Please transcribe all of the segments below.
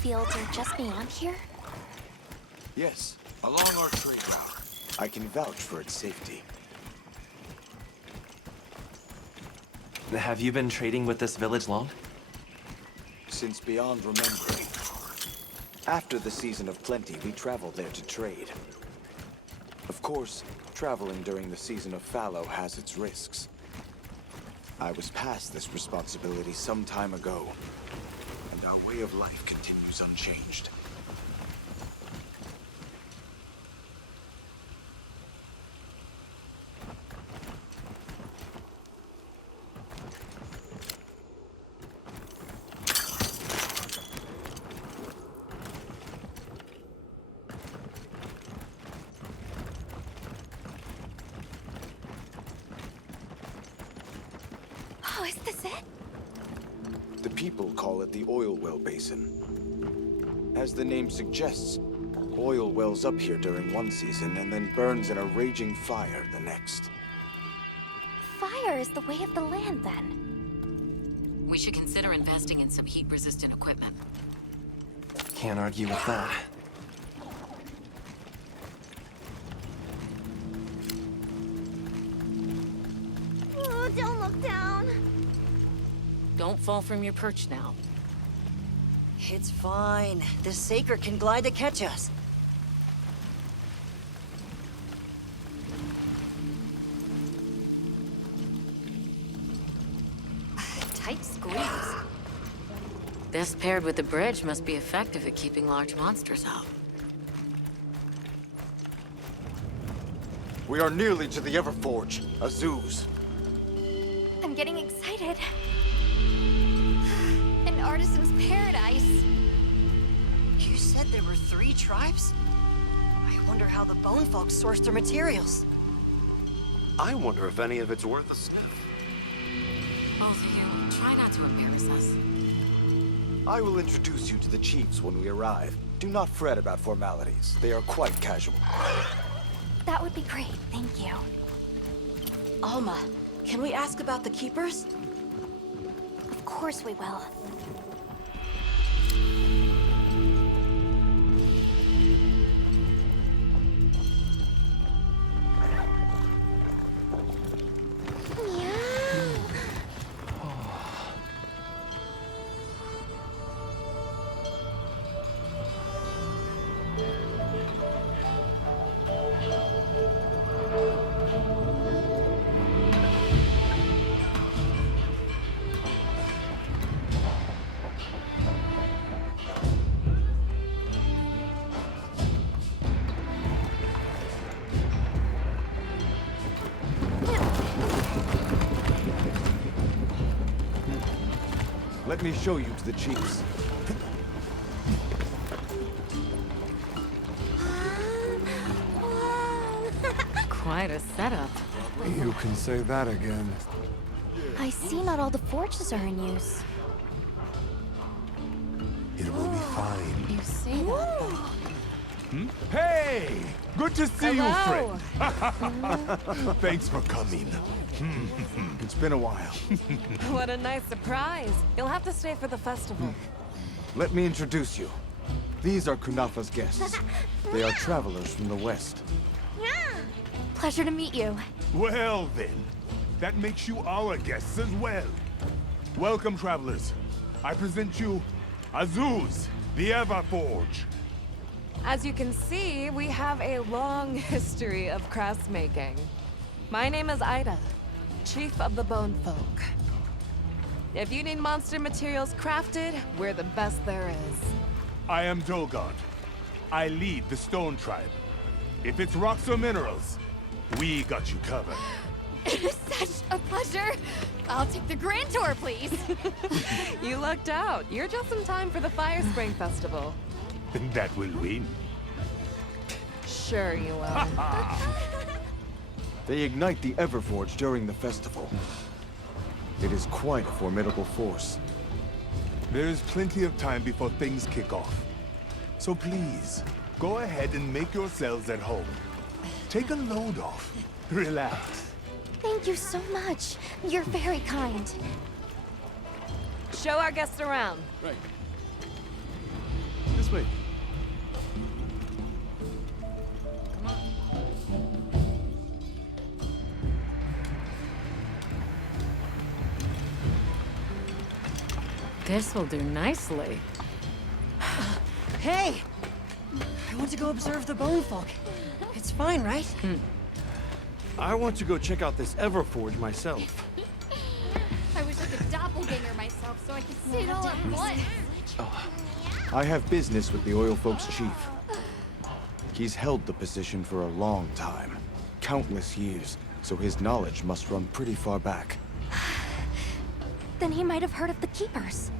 fields are just beyond here? Yes, along our trade route. I can vouch for its safety. Have you been trading with this village long? Since beyond remembering. After the season of plenty, we traveled there to trade. Of course, traveling during the season of fallow has its risks. I was past this responsibility some time ago, and our way of life continues unchanged. Oh, is this it? The people call it the oil well basin. As the name suggests, oil wells up here during one season and then burns in a raging fire the next. Fire is the way of the land, then. We should consider investing in some heat-resistant equipment. Can't argue with that. Oh, don't look down. Don't fall from your perch now. It's fine. The Saker can glide to catch us. Tight squeeze. This paired with the bridge must be effective at keeping large monsters out. We are nearly to the Everforge, Azuz. I'm getting excited. An artisan's paradise. You said there were 3 tribes? I wonder how the bone folks source their materials. I wonder if any of it's worth a sniff. Both of you, try not to embarrass us. I will introduce you to the chiefs when we arrive. Do not fret about formalities. They are quite casual. That would be great, thank you. Alma, can we ask about the Keepers? Of course we will. Let me show you to the chiefs. Quite a setup. You can say that again. I see not all the forges are in use. It will be fine. You say that. Hey! Good to see you, Hello. friend. Thanks for coming. It's been a while. What a nice surprise. You'll have to stay for the festival. Let me introduce you. These are Kunafa's guests. They are travelers from the west. Pleasure to meet you. Well then, that makes you our guests as well. Welcome, travelers. I present you Azuz, the Everforge. As you can see, we have a long history of crafts making. My name is Ida, Chief of the Bone Folk. If you need monster materials crafted, we're the best there is. I am Dolgod. I lead the Stone Tribe. If it's rocks or minerals, we got you covered. It is such a pleasure. I'll take the grand tour, please. You lucked out. You're just in time for the Fire Spring Festival. That will win. Sure you will. They ignite the Everforge during the festival. It is quite a formidable force. There is plenty of time before things kick off. So please, go ahead and make yourselves at home. Take a load off. Relax. Thank you so much. You're very kind. Show our guests around. This way. This will do nicely. Hey! I want to go observe the bone folk. It's fine, right? I want to go check out this Everforge myself. I wish I could doppelganger myself so I could see it all at once. I have business with the oil folks' chief. He's held the position for a long time. Countless years, so his knowledge must run pretty far back. Then he might have heard of the Keepers.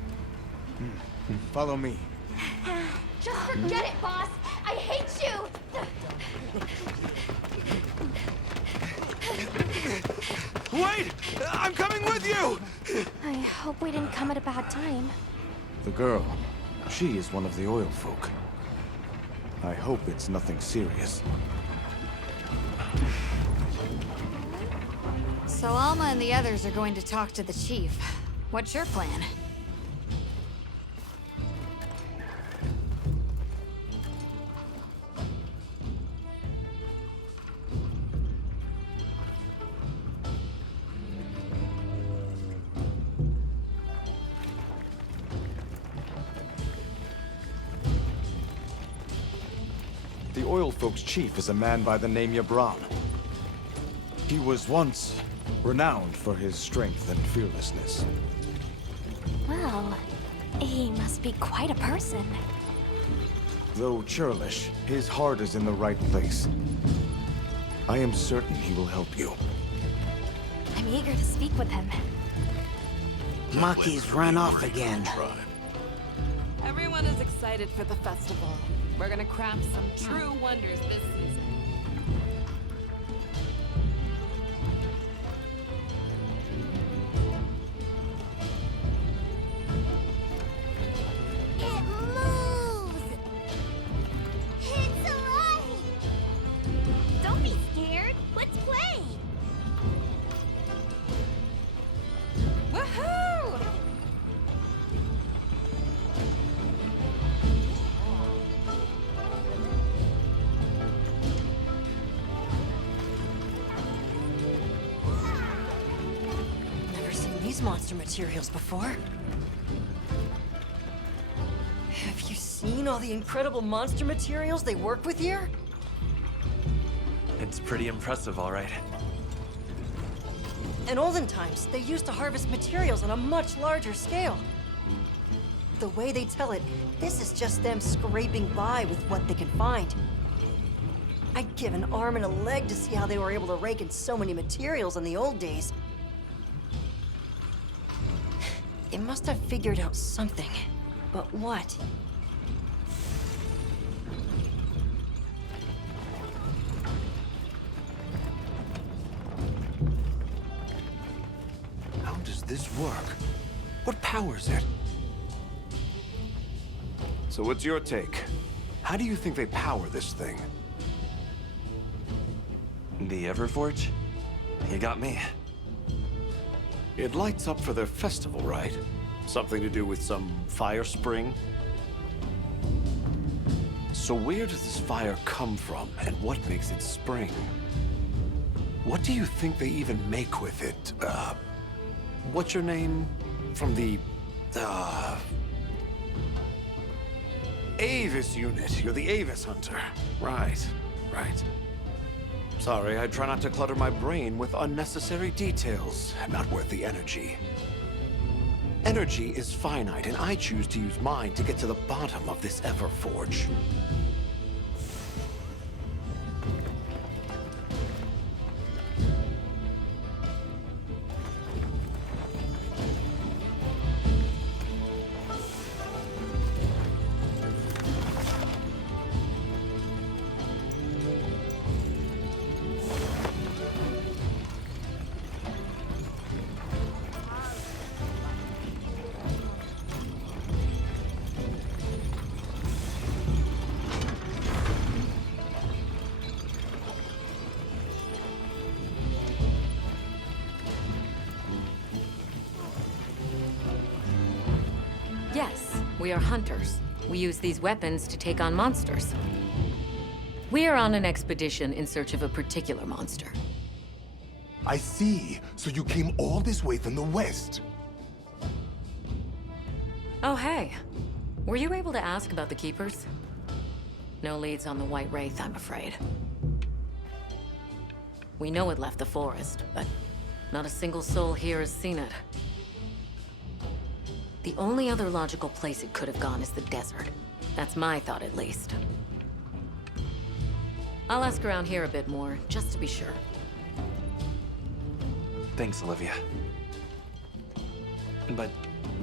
Follow me. Just forget it, boss! I hate you! Wait! I'm coming with you! I hope we didn't come at a bad time. The girl, she is one of the oil folk. I hope it's nothing serious. So Alma and the others are going to talk to the chief. What's your plan? The oil folks' chief is a man by the name Yabran. He was once renowned for his strength and fearlessness. Well, he must be quite a person. Though churlish, his heart is in the right place. I am certain he will help you. I'm eager to speak with him. Maki's run off again. Everyone is excited for the festival. We're gonna craft some true wonders this season. It moves! It's alive! Don't be scared. Let's play! Woohoo! Never seen these monster materials before. Have you seen all the incredible monster materials they work with here? It's pretty impressive, all right. In olden times, they used to harvest materials on a much larger scale. The way they tell it, this is just them scraping by with what they can find. I'd give an arm and a leg to see how they were able to rake in so many materials in the old days. They must have figured out something. But what? How does this work? What powers it? So what's your take? How do you think they power this thing? The Everforge? You got me. It lights up for their festival, right? Something to do with some fire spring? So where does this fire come from, and what makes it spring? What do you think they even make with it? What's your name? From the, Avis unit. You're the Avis hunter. Right, right. Sorry, I try not to clutter my brain with unnecessary details. Not worth the energy. Energy is finite, and I choose to use mine to get to the bottom of this Everforge. Yes, we are hunters. We use these weapons to take on monsters. We're on an expedition in search of a particular monster. I see. So you came all this way from the west. Oh, hey. Were you able to ask about the Keepers? No leads on the White Wraith, I'm afraid. We know it left the forest, but not a single soul here has seen it. The only other logical place it could have gone is the desert. That's my thought, at least. I'll ask around here a bit more, just to be sure. Thanks, Olivia. But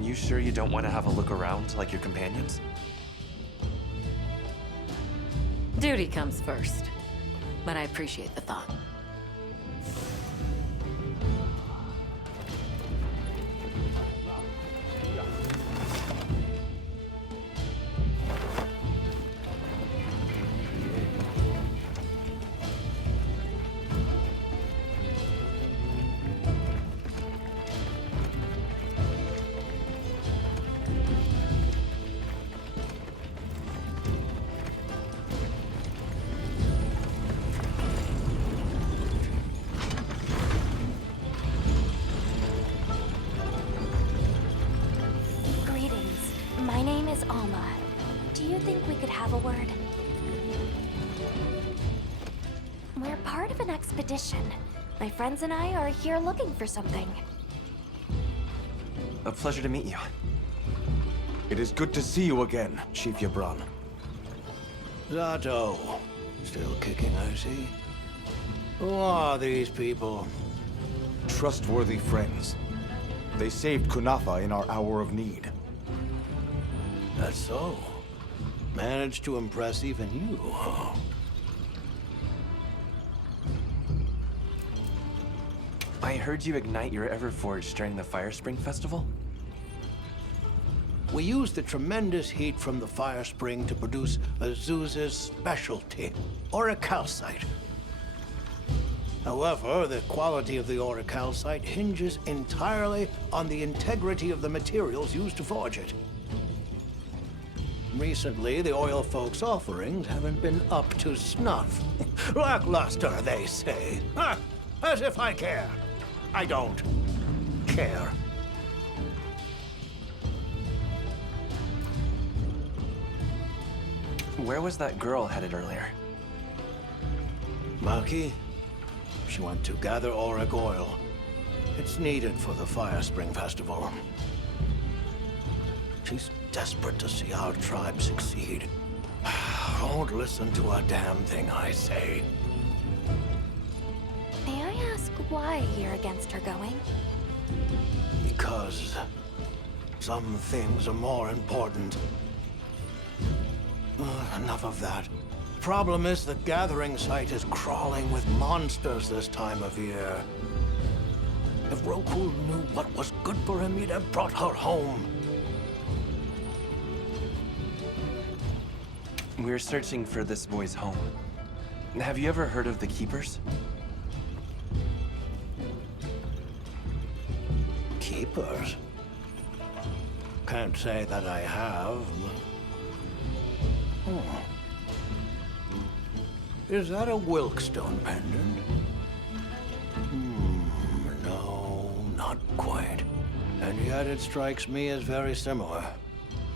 you sure you don't want to have a look around like your companions? Duty comes first, but I appreciate the thought. Greetings. My name is Alma. Do you think we could have a word? We're part of an expedition. My friends and I are here looking for something. A pleasure to meet you. It is good to see you again, Chief Yabran. Zato. Still kicking, I see. Who are these people? Trustworthy friends. They saved Kunafa in our hour of need. That's so. Managed to impress even you, huh? I heard you ignite your Everforge during the Fire Spring Festival? We used the tremendous heat from the fire spring to produce Azuz's specialty, auricalcite. However, the quality of the auricalcite hinges entirely on the integrity of the materials used to forge it. Recently, the oil folks' offerings haven't been up to snuff. Lackluster, they say. Ha! As if I care. I don't care. Where was that girl headed earlier? Maki? She went to gather auric oil. It's needed for the Fire Spring Festival. She's desperate to see our tribe succeed. Won't listen to a damn thing I say. May I ask why you're against her going? Because some things are more important. Enough of that. Problem is the gathering site is crawling with monsters this time of year. If Roku knew what was good for him, he'd have brought her home. We're searching for this boy's home. Have you ever heard of the Keepers? Keepers? Can't say that I have. Is that a Wilkstone pendant? No, not quite. And yet it strikes me as very similar.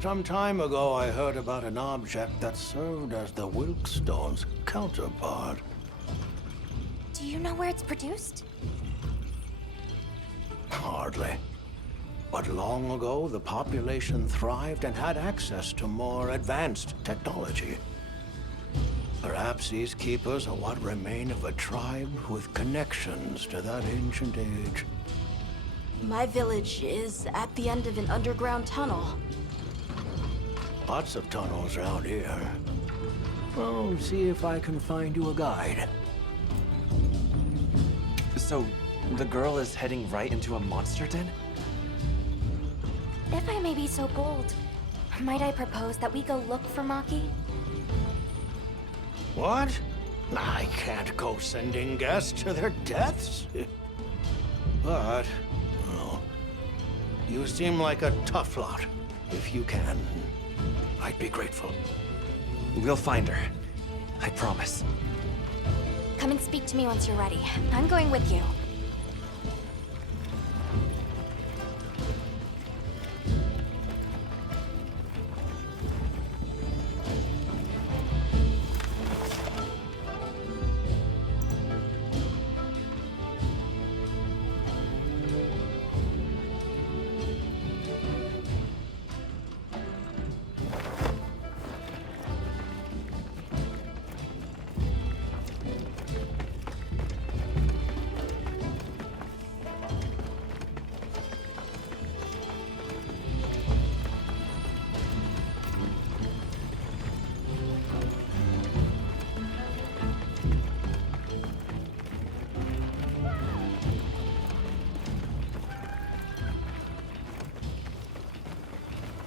Some time ago, I heard about an object that served as the Wilkstone's counterpart. Do you know where it's produced? Hardly. But long ago, the population thrived and had access to more advanced technology. Perhaps these keepers are what remain of a tribe with connections to that ancient age. My village is at the end of an underground tunnel. Lots of tunnels around here. I'll see if I can find you a guide. So, the girl is heading right into a monster den? If I may be so bold, might I propose that we go look for Maki? What? I can't go sending guests to their deaths. But, well, you seem like a tough lot, if you can. I'd be grateful. We'll find her. I promise. Come and speak to me once you're ready. I'm going with you.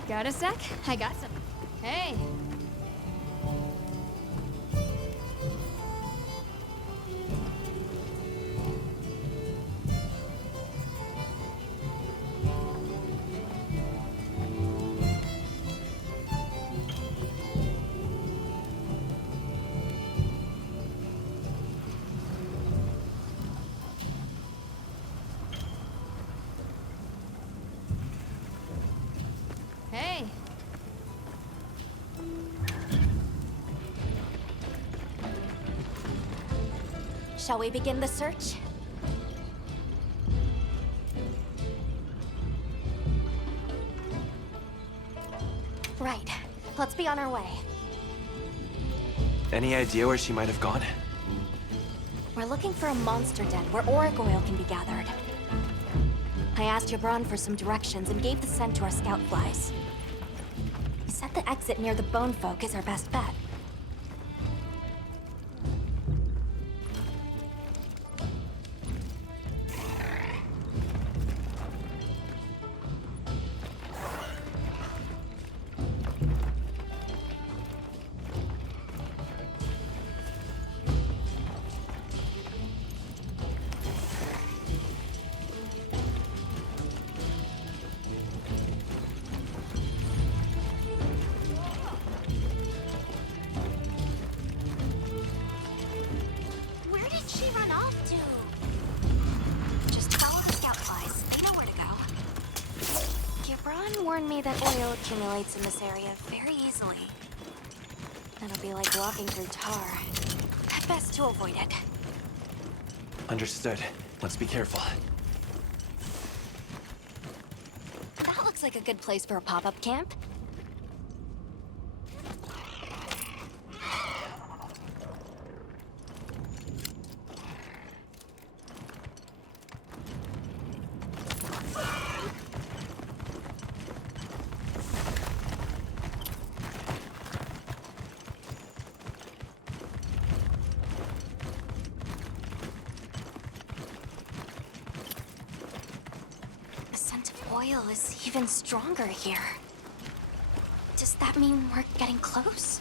Got a sec? I got some. Hey. Hey. Shall we begin the search? Right. Let's be on our way. Any idea where she might have gone? We're looking for a monster den where auric oil can be gathered. I asked Jabron for some directions and gave the scent to our scout flies. He said the exit near the bone folk is our best bet. Where did she run off to? Just follow the scout flies. They know where to go. Gibran warned me that oil accumulates in this area very easily. It'll be like walking through tar. Best to avoid it. Understood. Let's be careful. That looks like a good place for a pop-up camp. The scent of oil is even stronger here. Does that mean we're getting close?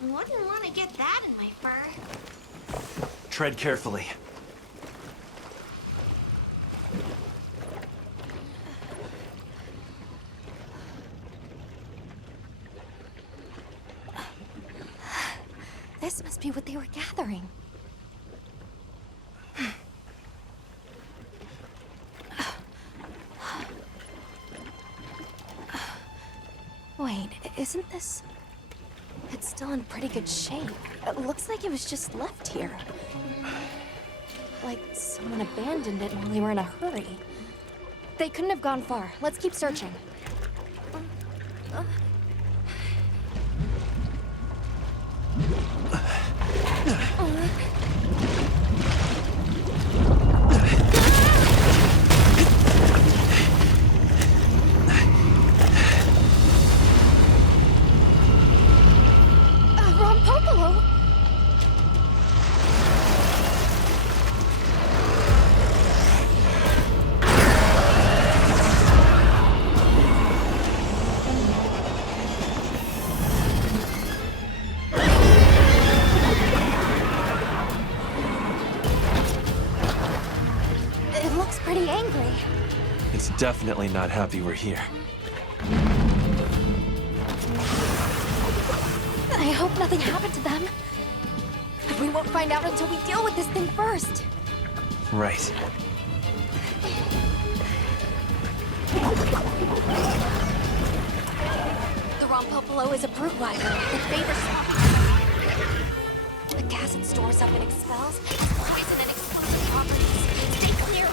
Wouldn't want to get that in my fur. Tread carefully. This must be what they were gathering. Wait, isn't this... It's still in pretty good shape. It looks like it was just left here. Like someone abandoned it while they were in a hurry. They couldn't have gone far. Let's keep searching. It looks pretty angry. It's definitely not happy we're here. I hope nothing happened to them. But we won't find out until we deal with this thing first. Right. The Rompopolo is a brute lifer that favors the gas it stores up and expels has poison and explosive properties. Stay clear!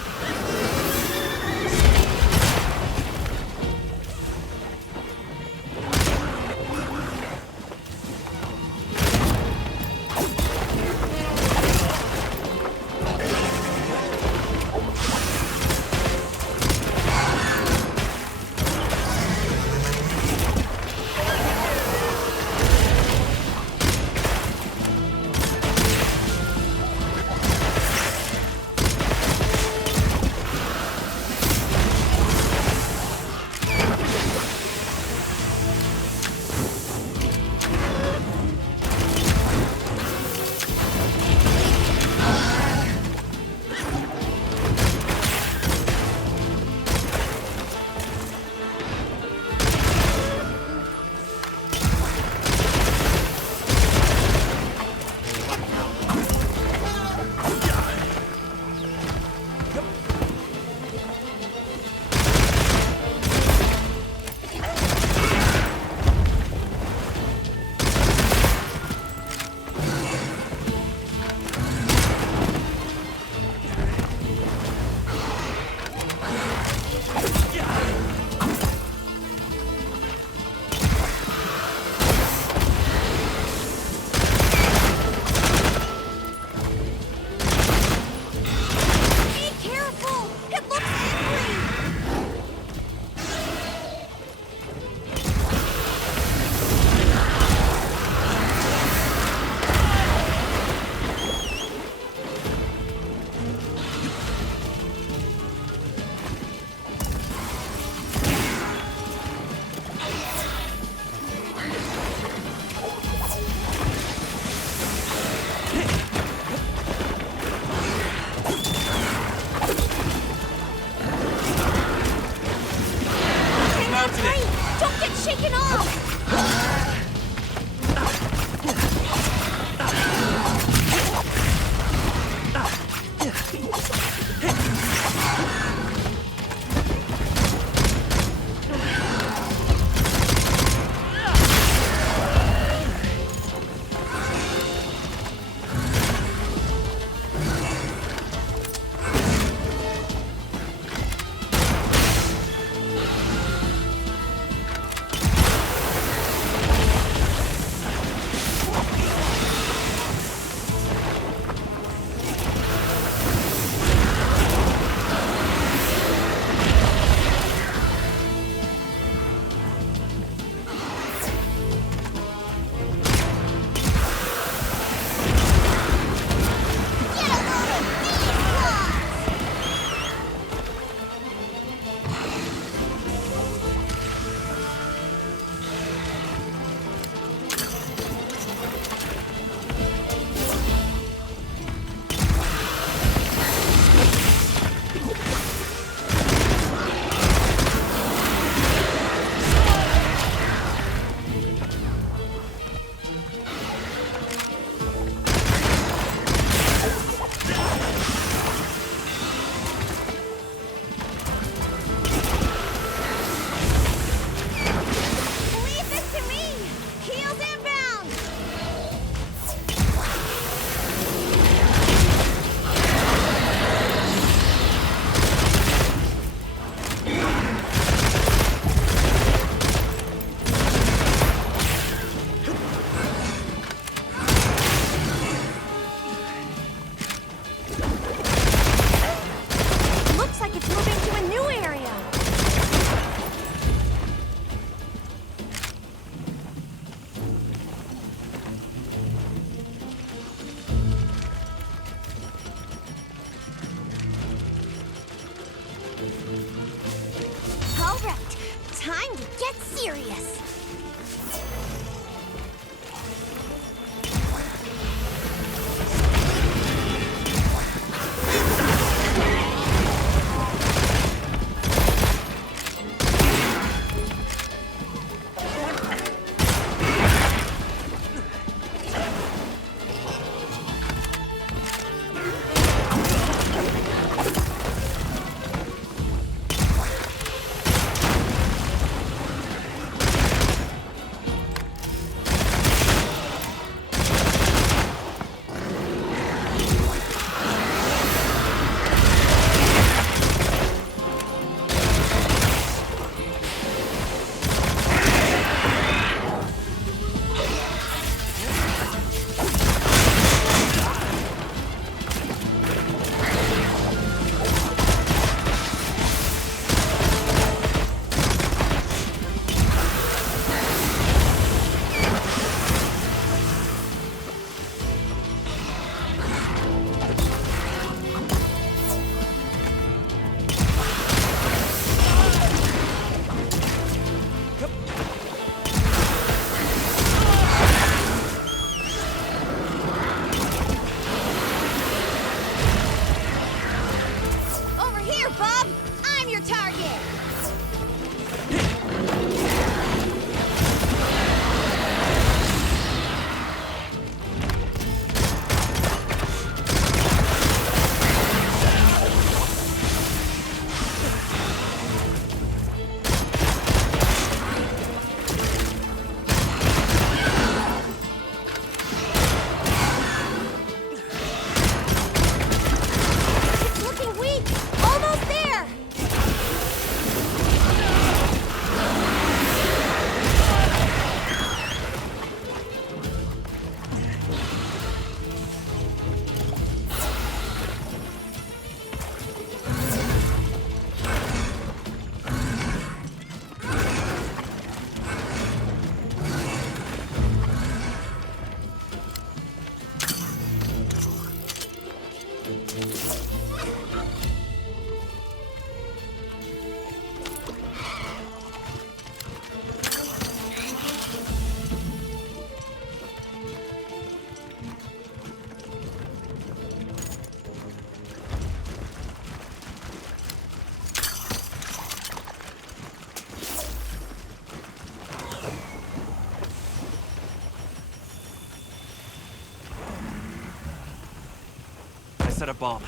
set a bomb.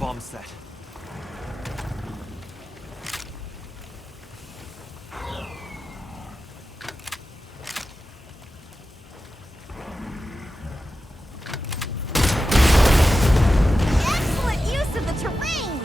Bomb set. Excellent use of the terrain!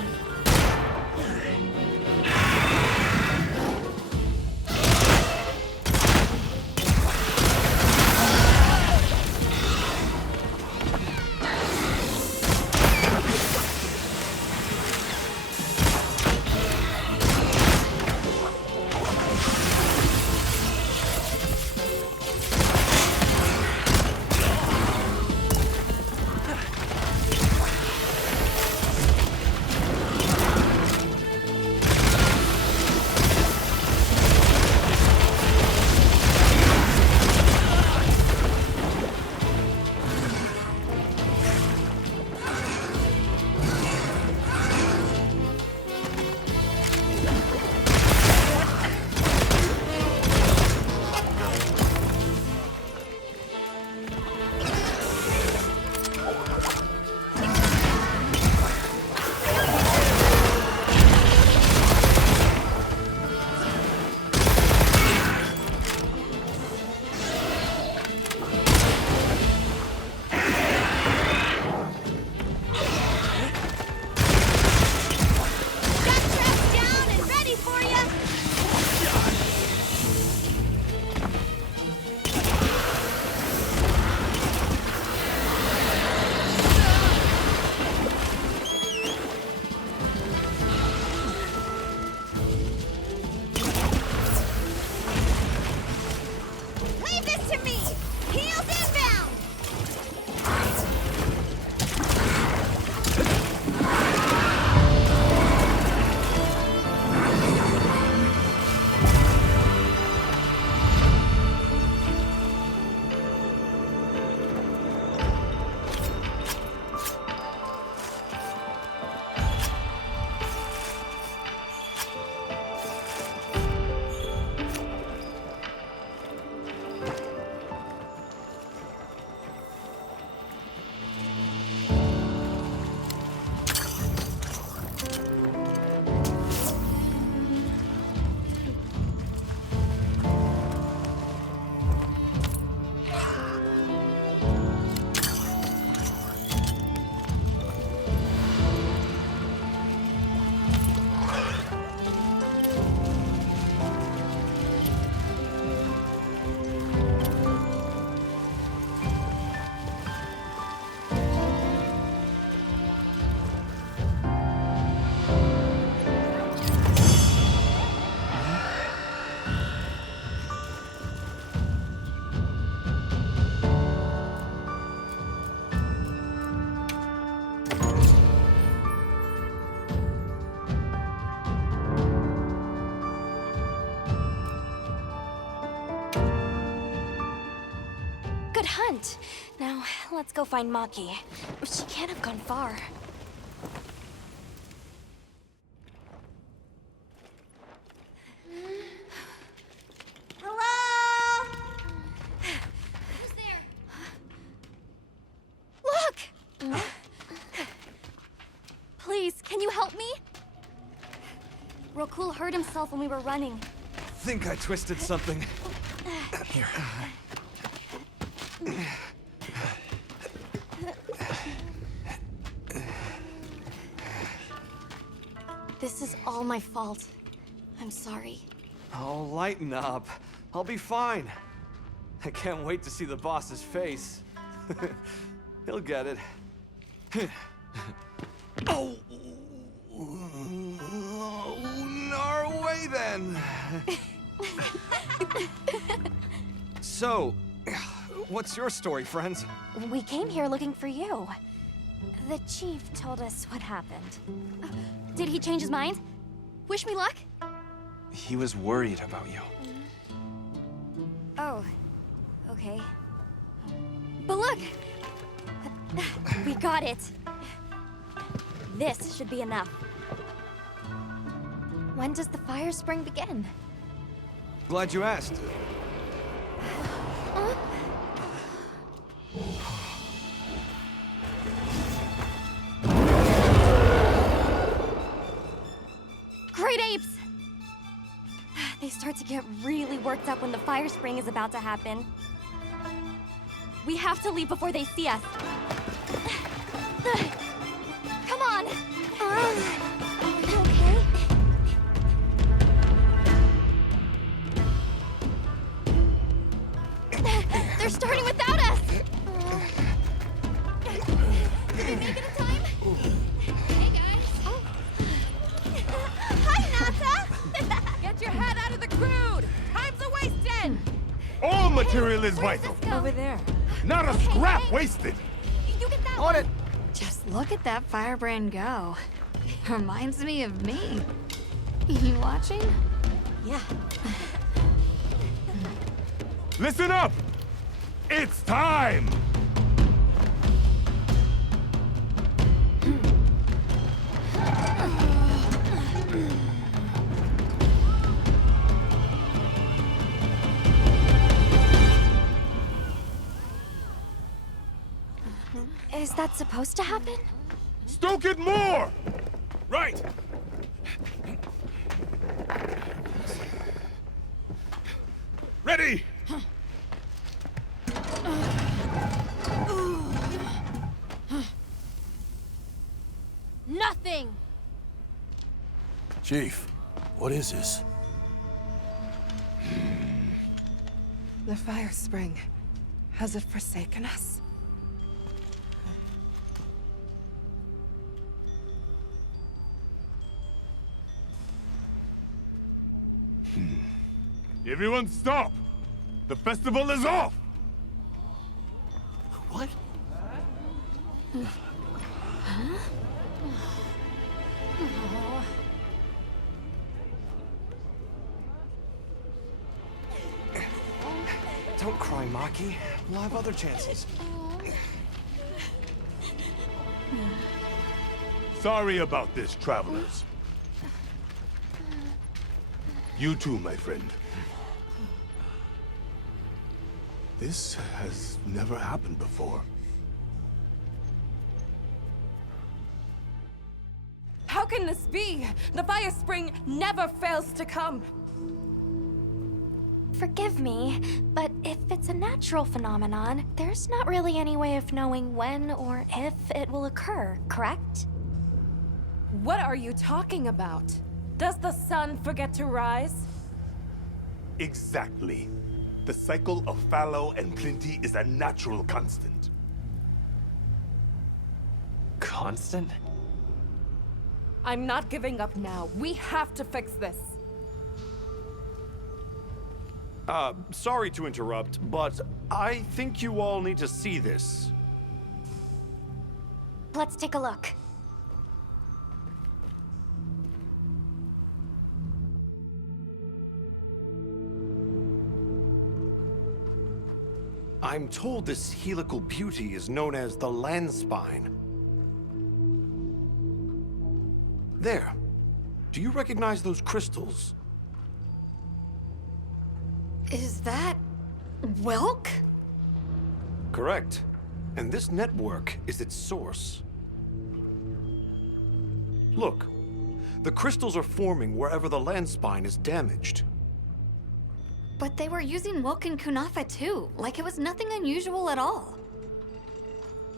Good hunt. Now, let's go find Maki. She can't have gone far. Hello? Who's there? Look! Please, can you help me? Rokul hurt himself when we were running. Think I twisted something. Here. This is all my fault. I'm sorry. Oh, lighten up. I'll be fine. I can't wait to see the boss's face. He'll get it. Oh! Our way then! So, what's your story, friends? We came here looking for you. The chief told us what happened. Did he change his mind? Wish me luck? He was worried about you. Oh, okay. But look! We got it! This should be enough. When does the fire spring begin? Glad you asked. start to get really worked up when the fire spring is about to happen. We have to leave before they see us. Come on! Are you okay? They're starting without us! Did we make it in time? Hey, guys. Hi, Nata! Get your head out of the crude! Time's a-wasting! All material is Where's vital. this go? Over there. Not a scrap wasted. You get that On one. it! Just look at that firebrand go. Reminds me of me. You watching? Yeah. Listen up! It's time! Is that supposed to happen? Stoke it more! Right! Ready! Nothing! Chief, what is this? The fire spring. Has it forsaken us? Everyone stop! The festival is off! What? Don't cry, Maki. We'll have other chances. Sorry about this, travelers. You too, my friend. This has never happened before. How can this be? The fire spring never fails to come. Forgive me, but if it's a natural phenomenon, there's not really any way of knowing when or if it will occur, correct? What are you talking about? Does the sun forget to rise? Exactly. The cycle of fallow and plenty is a natural constant. Constant? I'm not giving up now. We have to fix this. Sorry to interrupt, but I think you all need to see this. Let's take a look. I'm told this helical beauty is known as the land spine. There. Do you recognize those crystals? Is that... Welk? Correct. And this network is its source. Look. The crystals are forming wherever the land spine is damaged. But they were using Welk and Kunafa too, like it was nothing unusual at all.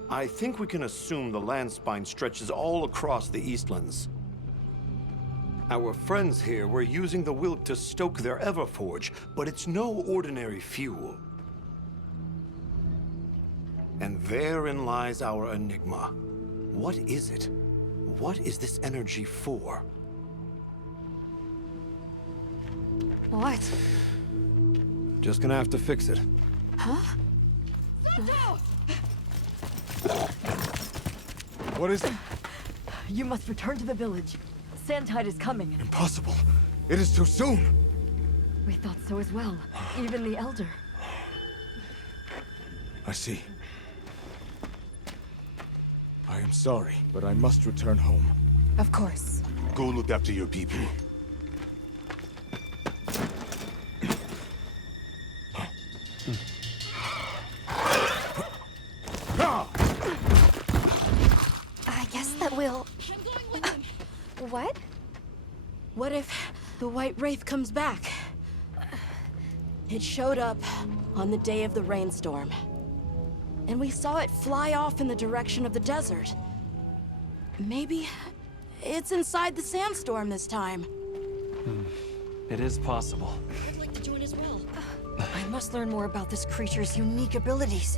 I think we can assume the land spine stretches all across the Eastlands. Our friends here were using the Wilk to stoke their Everforge, but it's no ordinary fuel. And therein lies our enigma. What is it? What is this energy for? What? Just gonna have to fix it. What is it? You must return to the village. Sandtide is coming. Impossible. It is too soon. We thought so as well. Even the Elder. I see. I am sorry, but I must return home. Of course. Go look after your people. I guess that we'll... What? What if the White Wraith comes back? It showed up on the day of the rainstorm. And we saw it fly off in the direction of the desert. Maybe it's inside the sandstorm this time. It is possible. I'd like to join as well. I must learn more about this creature's unique abilities.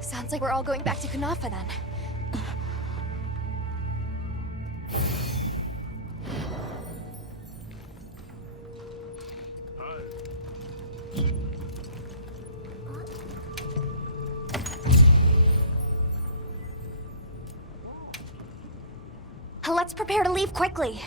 Sounds like we're all going back to Kunafa then. Let's prepare to leave quickly.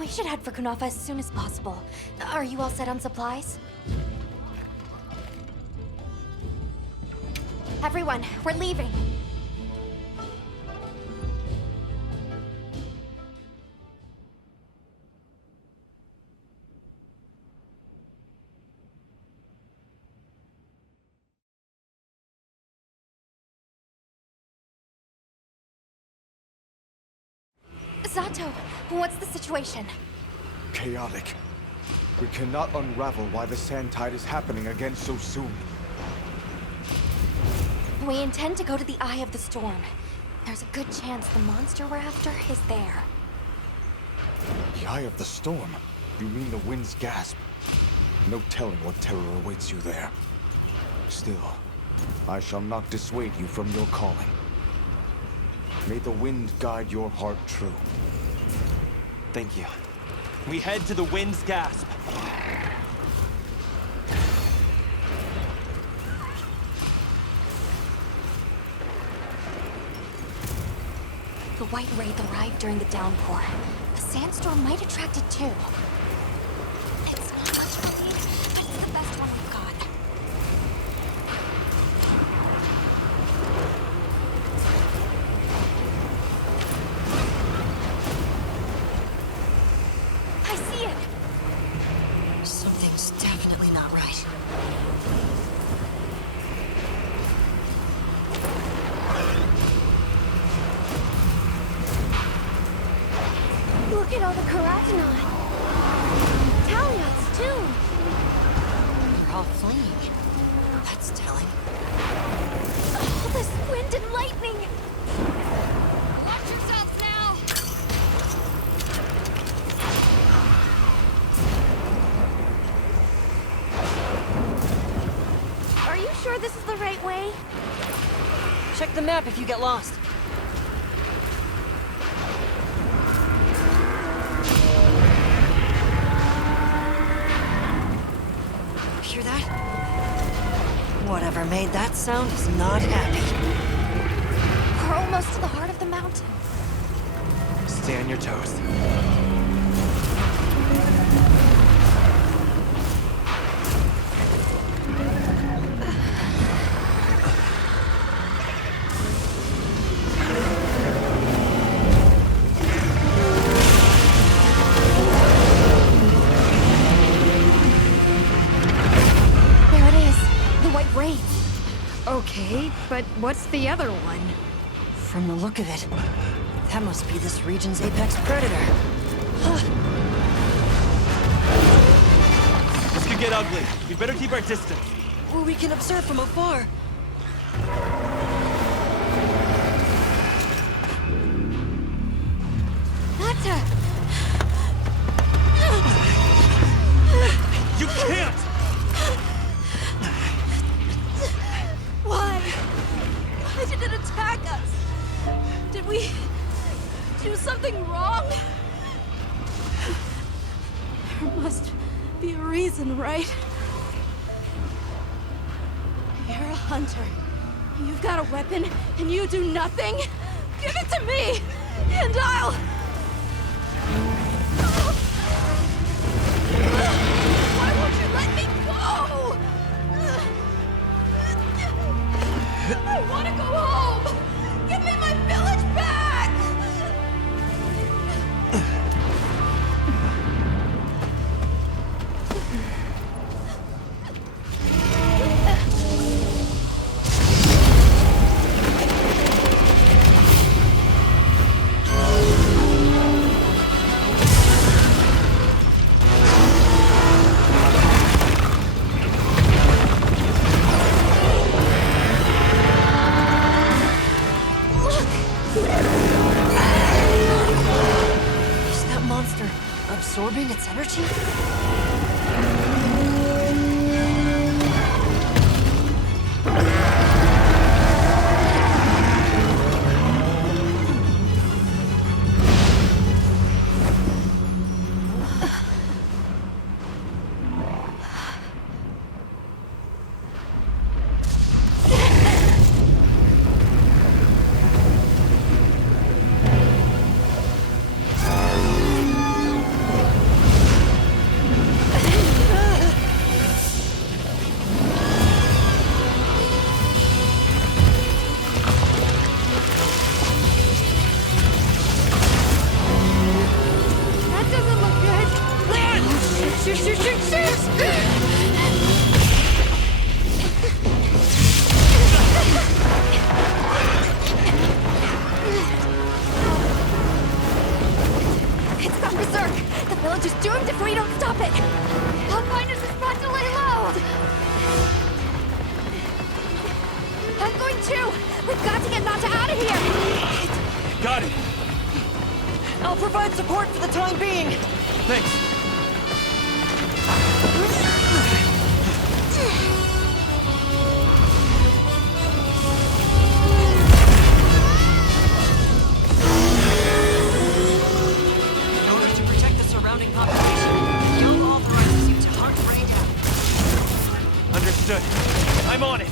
We should head for Kunafa as soon as possible. Are you all set on supplies? Everyone, we're leaving. Zato, what's the situation? Chaotic. We cannot unravel why the sand tide is happening again so soon. We intend to go to the Eye of the Storm. There's a good chance the monster we're after is there. The Eye of the Storm? You mean the wind's gasp? No telling what terror awaits you there. Still, I shall not dissuade you from your calling. May the wind guide your heart true. Thank you. We head to the wind's gasp. The White Wraith arrived during the downpour. A sandstorm might attract it too. It's not much for me, but it's the best one we've got. I see it! Something's definitely not right. Look at all the Karatanot! Taliots, too! They're all fleeing. That's telling. All this wind and lightning! Watch yourselves now! Are you sure this is the right way? Check the map if you get lost. Hear that? Whatever made that sound is not happy. We're almost to the heart of the mountain. Stay on your toes. There it is, the White Wraith. Okay, but what's the other one? From the look of it, that must be this region's apex predator. This could get ugly. We better keep our distance. Or we can observe from afar. Nata! You can't! Why? Why did it attack us? Did we do something wrong? There must be a reason, right? You're a hunter. You've got a weapon, and you do nothing? Give it to me, and I'll... Why won't you let me go? I want to go home! Give me my village back! absorbing its energy? That doesn't look good. Shoot, shoot, shoot, shoot! It's gone berserk. The village is doomed if we don't stop it. I'll find us a spot to lay low. I'm going too. We've got to get Nata out of here. Got it! I'll provide support for the time being. Thanks! In order to protect the surrounding population, Young authorizes you to hunt Rain down. Understood. I'm on it!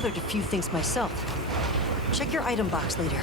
gathered a few things myself. Check your item box later.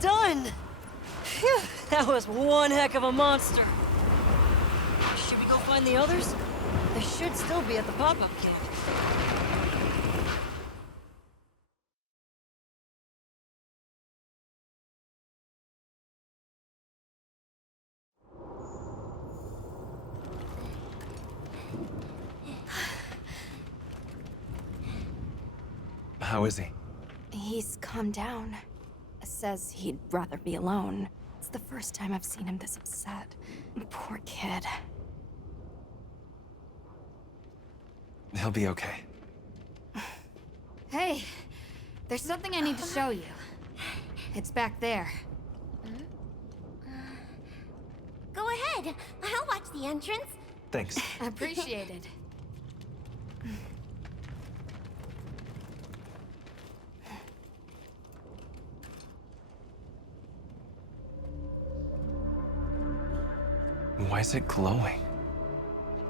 done! Phew, that was one heck of a monster. Should we go find the others? They should still be at the pop-up camp. How is he? He's calmed down. Says he'd rather be alone. It's the first time I've seen him this upset. Poor kid. He'll be okay. Hey, there's something I need to show you. It's back there. Go ahead. I'll watch the entrance. Thanks. Appreciated. Why is it glowing?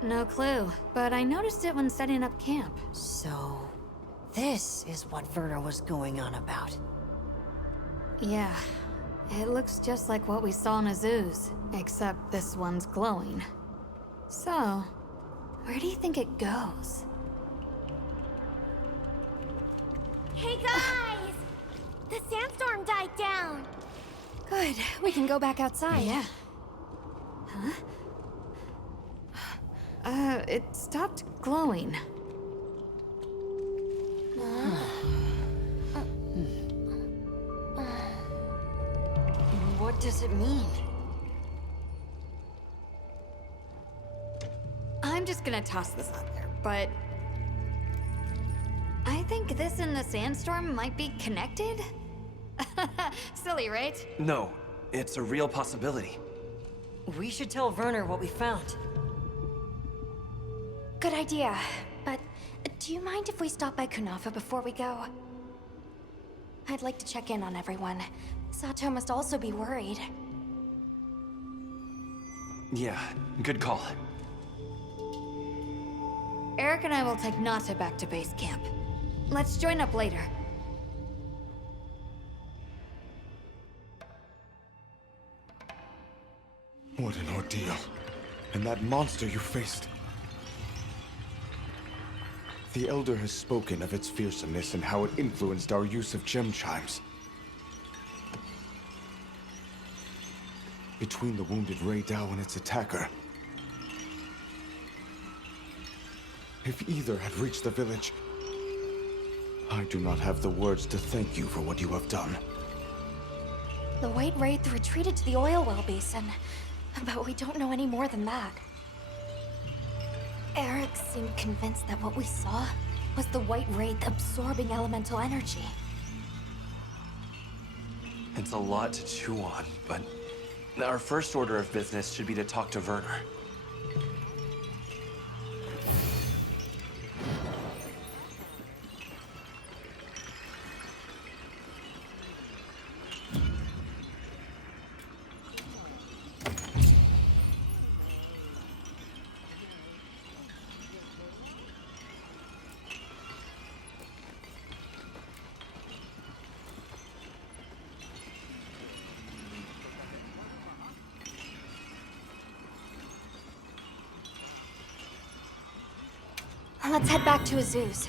No clue, but I noticed it when setting up camp. So, this is what Werner was going on about. Yeah, it looks just like what we saw in Azu's, except this one's glowing. So, where do you think it goes? Hey guys! The sandstorm died down. Good, we can go back outside. Yeah. Huh? It stopped glowing. What does it mean? I'm just gonna toss this out there, but... I think this and the sandstorm might be connected? Silly, right? No, it's a real possibility. We should tell Werner what we found. Good idea. But do you mind if we stop by Kunafa before we go? I'd like to check in on everyone. Sato must also be worried. Yeah, good call. Eric and I will take Nata back to base camp. Let's join up later. What an ordeal. And that monster you faced. The Elder has spoken of its fearsomeness and how it influenced our use of gem chimes. Between the wounded Rei Dao and its attacker, if either had reached the village, I do not have the words to thank you for what you have done. The White Wraith retreated to the oil well basin, but we don't know any more than that. Eric seemed convinced that what we saw was the White Wraith absorbing elemental energy. It's a lot to chew on, but our first order of business should be to talk to Werner. Let's head back to Azu's.